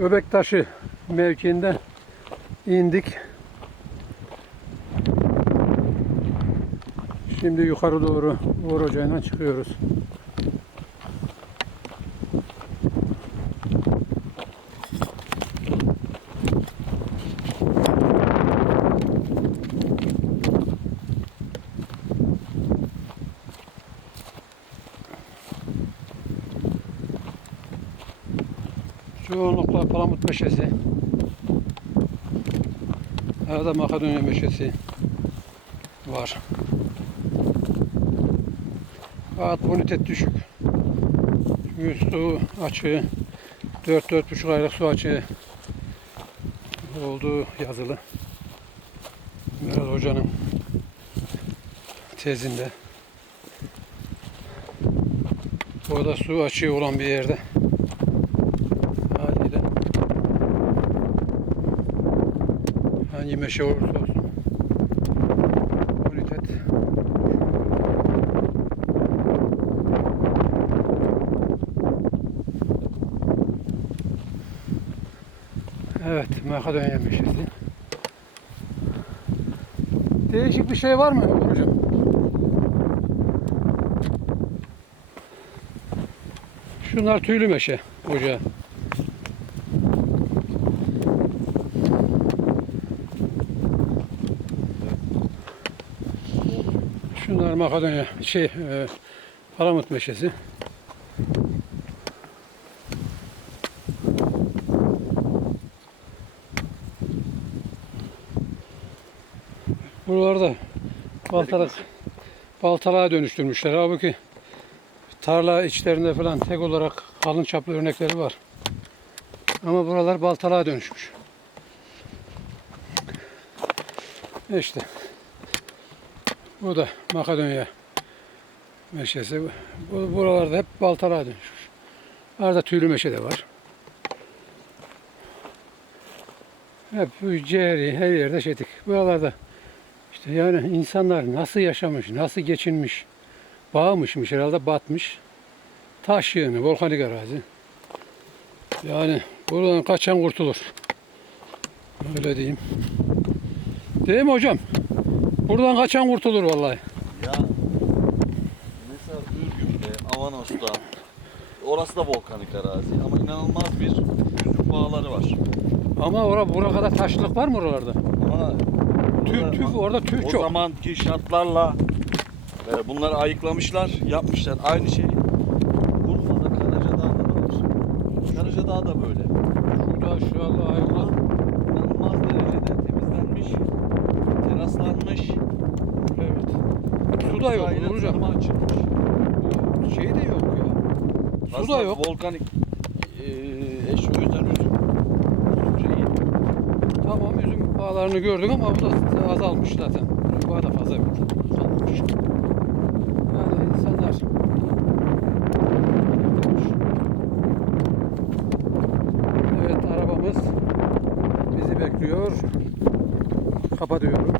Öbektaşı mevkiinde indik. Şimdi yukarı doğru Uğur çıkıyoruz. Çoğunlukla palamut meşesi. Arada Makedonya meşesi var. At bonitet düşük. Çünkü su açığı 4-4,5 aylık su açığı olduğu yazılı. Meral Hoca'nın tezinde. Orada su açığı olan bir yerde hangi meşe olursa olsun bonitet Evet, Makedonya meşesi. Değişik bir şey var mı hocam? Şunlar tüylü meşe hoca. Şunlar Makedonya şey e, Palamut meşesi. Buralarda baltalık baltalığa dönüştürmüşler. Halbuki tarla içlerinde falan tek olarak kalın çaplı örnekleri var. Ama buralar baltalığa dönüşmüş. İşte bu da Makedonya meşesi. Bu, buralarda hep baltalığa dönüşmüş. Arada tüylü meşe de var. Hep ciğeri her yerde şeydik. Buralarda işte yani insanlar nasıl yaşamış, nasıl geçinmiş, bağmışmış herhalde batmış. Taş yığını, volkanik arazi. Yani buradan kaçan kurtulur. Öyle diyeyim. Değil mi hocam? Buradan kaçan kurtulur vallahi. Ya mesela Ürgüp'te, Avanos'ta orası da volkanik arazi ama inanılmaz bir üzüm bağları var. Ama ora bura kadar taşlık var mı oralarda? Ama Tüf orada- tüf orada tüf o çok. zamanki şartlarla e, bunları ayıklamışlar, yapmışlar. Aynı şey Urfa'da Karacadağ'da da var. Karacadağ da böyle. Şurada şu Allah ayıkla. İnanılmaz derecede temizlenmiş, teraslanmış. Evet. Su da yok Sahile açılmış. Şey de yok ya. Su da yok. Volkanik e, eş o yüzden üzüm şeyi Tamam üzüm bağlarını gördük ama bu da azalmış zaten. Üzüm bağı da fazla kalmış. Yani insanlar Evet arabamız bizi bekliyor. Kapatıyorum.